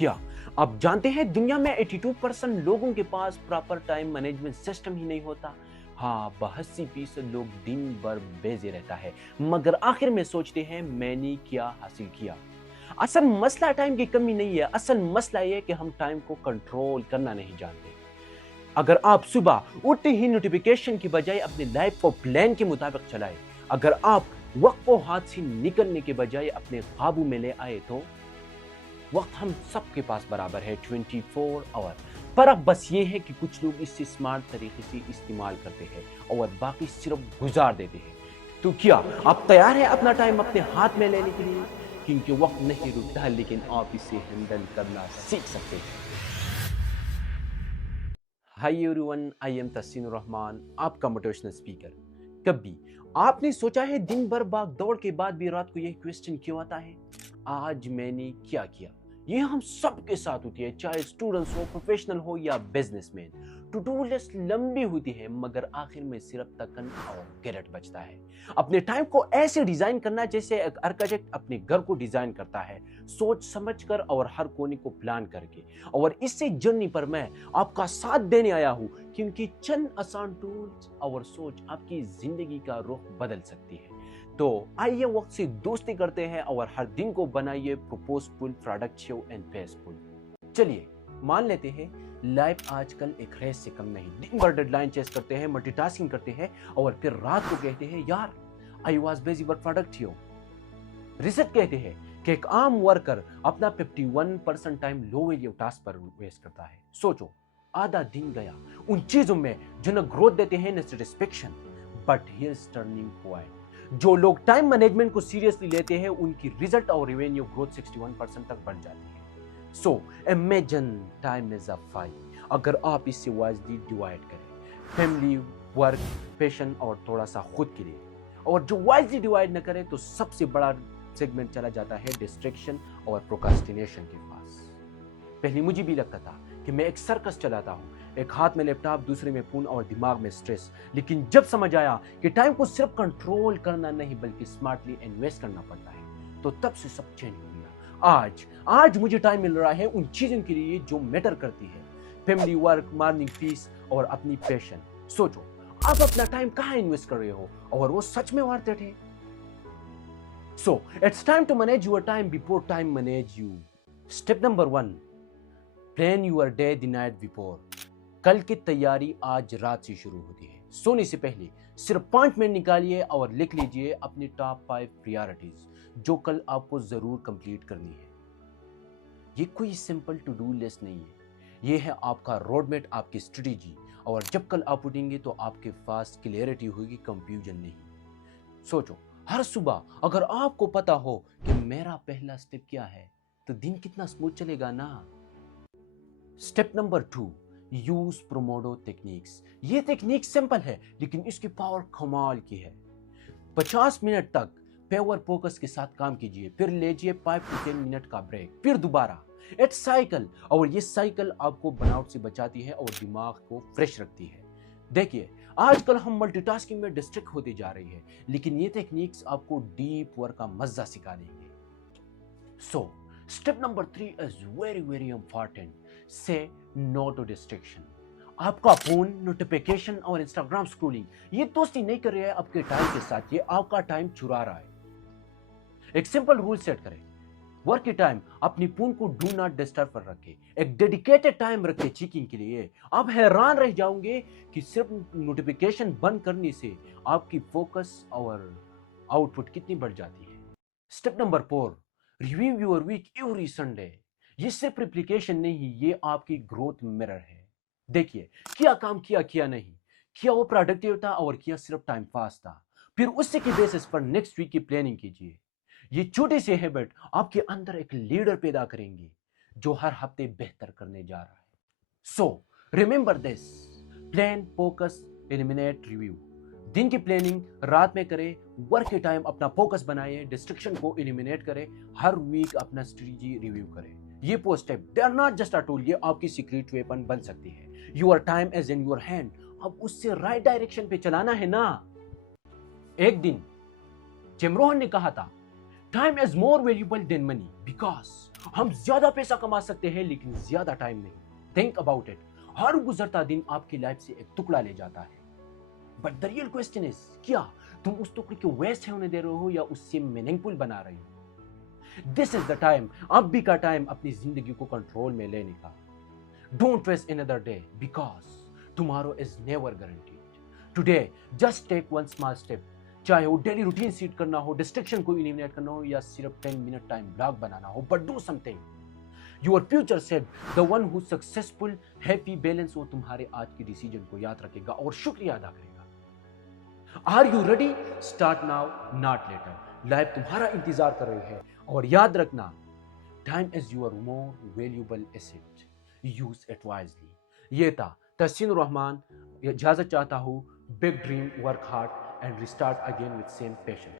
किया। आप जानते हैं दुनिया में 82% लोगों के पास प्रॉपर टाइम मैनेजमेंट सिस्टम ही नहीं होता। हाँ, 82% लोग दिन भर बिजी रहता है, मगर आखिर में सोचते हैं मैंने क्या हासिल किया। असल मसला टाइम की कमी नहीं है, असल मसला ये है कि हम टाइम को कंट्रोल करना नहीं जानते। अगर आप सुबह उठते ही नोटिफिकेशन की बजाय अपनी लाइफ को प्लान के मुताबिक चलाए, अगर आप वक्त को हाथ से निकलने के बजाय अपने काबू में ले आए, तो वक्त हम सबके पास बराबर है 24 आवर। फर्क बस ये है कि कुछ लोग इससे स्मार्ट तरीके से इस्तेमाल करते हैं और बाकी सिर्फ गुजार देते हैं। तो क्या आप तैयार हैं अपना टाइम अपने हाथ में लेने के लिए? क्योंकि वक्त नहीं रुकता, लेकिन आप इसे हैंडल करना सीख सकते हैं। Hi everyone, I am Tassinur Rahman, आपका मोटिवेशनल स्पीकर। कभी आपने सोचा है दिन भर भाग दौड़ के बाद भी रात को यह क्वेश्चन क्यों आता है, आज मैंने क्या किया? ये हम सबके साथ होती है, चाहे स्टूडेंट्स हो, प्रोफेशनल हो या बिजनेसमैन। टू डू लिस्ट लंबी होती है, मगर आखिर में सिर्फ तकन और गिरट बचता है। अपने टाइम को ऐसे डिजाइन करना जैसे एक आर्किटेक्ट अपने घर को डिजाइन करता है, सोच समझ कर और हर कोने को प्लान करके। और इससे जर्नी पर मैं आपका साथ देने आया हूँ, क्योंकि चंद आसान टूल्स और सोच आपकी जिंदगी का रुख बदल सकती है। तो आइए वक्त से दोस्ती करते हैं और हर दिन को बनाइए प्रोपोजफुल, प्रोडक्टिव एंड पेसफुल। चलिए मान लेते हैं लाइफ आजकल एक रेस से कम नहीं। दिन भर डेडलाइन चेस करते हैं, मल्टीटास्किंग करते हैं और फिर रात को कहते हैं यार I was busy but productive. Research कहते हैं कि एक आम वर्कर अपना 51% टाइम लो वैल्यू टास्क पर वेस्ट करता है। सोचो, आधा दिन गया उन चीजों में जो न ग्रोथ देते हैं न satisfaction. But here's turning point, जो लोग टाइम मैनेजमेंट को सीरियसली लेते हैं उनकी रिजल्ट और रेवेन्यू ग्रोथ 61% तक बढ़ जाती है। So imagine time is a file. अगर आप इसे वाइजली डिवाइड करें, फैमिली, वर्क, पैशन और थोड़ा सा खुद के लिए, और जो वाइजली डिवाइड न करें तो सबसे बड़ा सेगमेंट चला जाता है डिस्ट्रैक्शन और प्रोक्रास्टिनेशन के पास। पहले मुझे भी लगता था कि मैं एक सर्कस चलाता हूँ, एक हाथ में लैपटॉप, दूसरे में फोन और दिमाग में स्ट्रेस। लेकिन जब समझ आया कि टाइम को सिर्फ कंट्रोल करना नहीं बल्कि स्मार्टली इन्वेस्ट करना पड़ता है, तो तब से सब चेंज हो गया। आज मुझे टाइम मिल रहा है उन चीजों के लिए जो मैटर करती है, फैमिली, वर्क, मॉर्निंग पीस और अपनी पैशन। सोचो, आप अपना टाइम कहाँ इन्वेस्ट कर रहे हो और वो सच में वर्थ इट है? So it's time to manage your time before time manage you. Step number 1, plan your day the night before. कल की तैयारी आज रात से शुरू होती है। सोने से पहले सिर्फ 5 मिनट निकालिए और लिख लीजिए अपनी टॉप 5 प्रायोरिटीज जो कल आपको जरूर कंप्लीट करनी है। ये कोई सिंपल टू डू लिस्ट नहीं है, ये है आपका रोडमैप, आपकी स्ट्रेटेजी। और जब कल आप उठेंगे तो आपके पास क्लियरिटी होगी, कंफ्यूजन नहीं। सोचो, हर सुबह अगर आपको पता हो कि मेरा पहला स्टेप क्या है, तो दिन कितना स्मूथ चलेगा ना। Step number 2, use pomodoro techniques. ये टेक्निक सिंपल है लेकिन इसकी पावर कमाल की है। 50 मिनट तक पावर फोकस के साथ काम कीजिए, फिर लीजिए 5 से 10 मिनट का ब्रेक, फिर दोबारा। इट्स साइकिल, और ये साइकिल आपको बर्नआउट से बचाती है और दिमाग को फ्रेश रखती है। देखिए, आजकल हम मल्टीटास्किंग में डिस्ट्रैक्ट होते जा रही है, लेकिन ये टेक्निक्स आपको डीप वर्क का मजा सिखा देंगे। So step number 3 is very important. से नो टू डिस्ट्रैक्शन। आपका फोन, नोटिफिकेशन और इंस्टाग्राम स्क्रॉलिंग ये दोस्ती नहीं कर रहा है आपके टाइम के साथ, ये आपका टाइम चुरा रहा है। एक सिंपल रूल सेट करें, वर्क के टाइम अपनी फोन को डू नॉट डिस्टर्ब पर रखें, एक डेडिकेटेड टाइम रखें चेकिंग के लिए। आप हैरान रह जाओगे कि सिर्फ नोटिफिकेशन बंद करने से आपकी फोकस और आउटपुट कितनी बढ़ जाती है। Step number 4, review your week every Sunday. ये सिर्फ रिप्लिकेशन नहीं, ये आपकी ग्रोथ मिरर है। देखिए, क्या काम किया, क्या नहीं किया, वो प्रोडक्टिव था और किया सिर्फ टाइम पास था, फिर उसी के बेसिस पर नेक्स्ट वीक की प्लानिंग कीजिए। ये छोटे से हैबिट आपके अंदर एक लीडर पैदा करेंगे जो हर हफ्ते बेहतर करने जा रहा है। So remember this, plan, focus, eliminate, review. दिन की प्लानिंग रात में करें, वर्क के टाइम अपना फोकस बनाइए, डिस्ट्रैक्शन को एलिमिनेट करें, हर वीक अपना स्ट्रेटजी रिव्यू करें। ये 4 step, they are not just a tool, ये आपकी सीक्रेट वेपन बन सकती है। Your time is in your hand, अब उससे राइट डायरेक्शन पे चलाना है ना। एक दिन जिम रोहन ने कहा था, time is more valuable then money because ہم زیادہ پیسہ کما سکتے ہیں لیکن زیادہ ٹائم نہیں. Think about it. ہر گزرتا دن آپ کی لائف سے ایک ٹکڑا لے جاتا ہے. بٹ دا ریئل کوسچن از, کیا تم اس ٹکڑے کو ویسٹ ہونے دے رہے ہو یا اس سے میننگ فل بنا رہے ہو؟ دس از دا ٹائم, اب بھی کا ٹائم اپنی زندگی کو کنٹرول میں لینے کا. Don't waste another day because tomorrow is never guaranteed. Today just take one small step. چاہے وہ ڈیلی روٹین سیٹ کرنا ہو, ڈسٹریکشن کو ایلیمینیٹ کرنا ہو, یا صرف 10 minute time block banana who, but do some thing. Your future said the one who successful happy balance, وہ تمہارے آج کی ڈیسیجن کو یاد رکھے گا اور شکریہ ادا کرے گا. Are you ready? Start now not later. Life تمہارا انتظار کر رہی ہے, اور یاد رکھنا, time is your more valuable asset, use it wisely. یہ تھا تحسین الرحمان. اجازت چاہتا ہوں. Big dream, work hard and restart again with same passion.